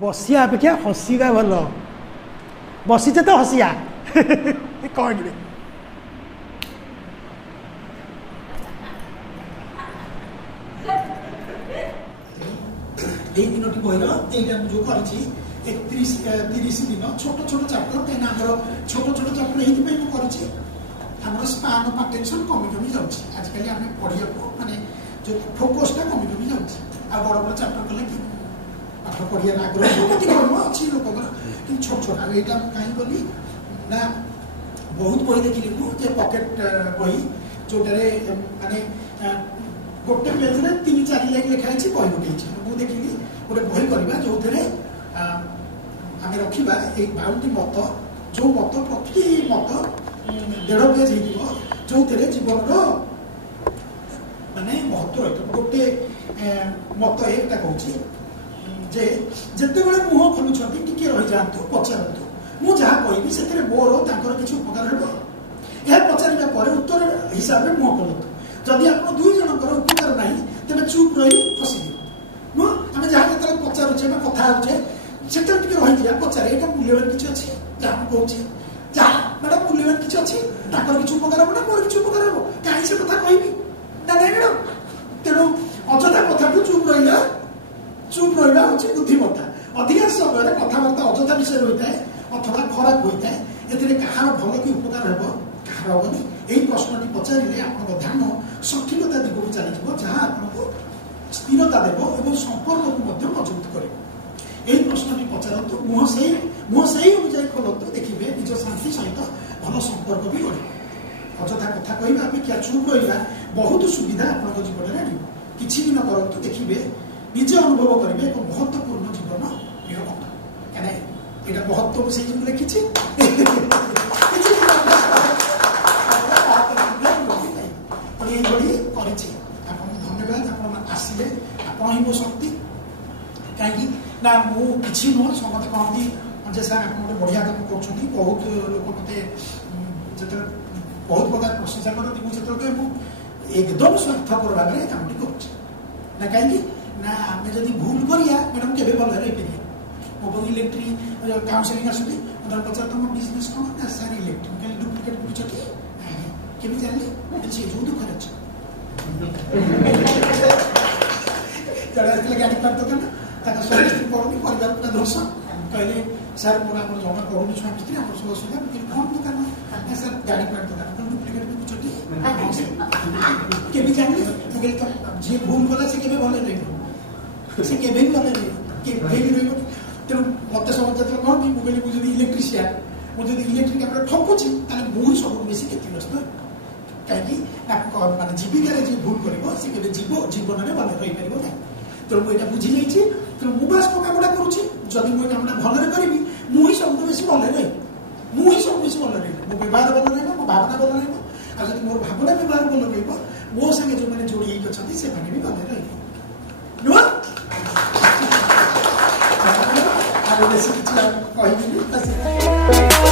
बसिया अपेक्षा हसिया भल बसीचे तो हसिया कौन तीनोटी बहर यहाँ जो कर 31 दिन छोट छोट चैप्टर कहीं आमर छोट छोट चैप्टर ये कर स्पान ऑफ अटेंशन कमी कमी जाऊँगी आजिकल आम पढ़ा माने जो फोकसटा कमी कमी जाऊँगी आ बड़ बड़ चैप्टर कले कि पाठ पढ़िया आग्रह अच्छी लोक कि छोट छोट आगे यहाँ कहीं गली ना बहुत बही देखिली मुझे पकेट बही जोटारे माने गोटे पेज में 3-4 लाइन लिखाई बही पकई मुझे देखिली गोटे बही करवा जो थे आम रखा एक 52टी मत जो मत प्रति मत 1.5 पेज हो जो जीवन माने महत्व रही गोटे मत एकटा कहूँ जे जिते बड़े मुह खोलुंट टी रही जातु पचारतु मुझे कहि से मोर तर किसी उपकार हो यह पचार उत्तर हिसाब से मुह खोलतु जदि आप 2 जनकर उपकार ना तेज चुप रही फसी नुह आम जहाँ जो पचारुचे कथा होचे से रही जा पचारे यहाँ मूल्यवान किसी अच्छे जहाँ कहूँ जहाँ मैडम मूल्यवान किसी अच्छे किसी उपकार हम ना मोर किसी उपकार हम कहीं से कथा कहबी ना नहीं मैडम तेणु अजथा कथा चुप रहा हूँ बुद्धिमत्ता अधिकांश समय कथबार्ता अजथा विषय होता है अथवा खराब होता है ए कहार भल कि उपकार हो कहार हेनी यही प्रश्न पचारे आप ध्यान सठिकता दिगक चली जहाँ आपको स्थिरता देव और संपर्क को मजबूत कर यही प्रश्न पचारतु मुह से अनुजाई खोलतु देखिए निज शांति सहित भल संपर्क भी गढ़ अजथा कथा कहवा अपेक्षा चुप रहा बहुत सुविधा आप जीवन में किसी भी न करूँ देखिए निजे अनुभव करेंगे एक महत्वपूर्ण जीवन नियम क्या यहाँ महत्व से लिखी धन्यवाद आप आसिले आप ही मो शक्ति कहीं ना मुझे नुह समस्त कहती जे सर आप गोटे बढ़िया काम कर बहुत लोक मत जो बहुत प्रकार प्रशंसा करती मुझे एकदम स्वार्थपर भाव में कामटी कर कहीं ना आम जब भूल करिया मैडम के भल रही मो इलेक्ट्रिक काउनसिलिंग आसती मतलब पचार तुम बिजनेस कौन ना सर इलेक्ट्रिक डुप्लिकेट बुझे कि जानली सी जो दुखर अच्छे गाड़ी पार दुकान स्वामी स्त्री पढ़ुनी परिवार पूरा दोष कहले सर मोर आप जमा पढ़ुनी स्वामी स्त्री आप सब असुविधा कौन दुकान सर गाड़ी पार दुकान डुप्लिकेट बुझे के जानली मुझे तो जी भूल कला से के भल रही से के भल रही तेणु मत समझ कहती मुझे मुझे इलेक्ट्रीशियन मुझे इलेक्ट्रिक आप ठकुची मुझे सब बेस क्षतिग्रस्त कहीं मानते जीविकार जी भूल कर जीवन में भल रही पार ना तेणु मुझे बुझी जाइए तेणु मुझे बास कमटा करुँची जब मुझे कमटा भलरे करी मुझे सब बेस भल रही मुझे सब बेस भल रही मो व्यवहार भल रही मो भावना भल रही आ जब मोर भावना व्यवहार भल रही मो संगे जो मैंने जोड़ी अच्छा से भी भल रही नुह बेस किसी कहनी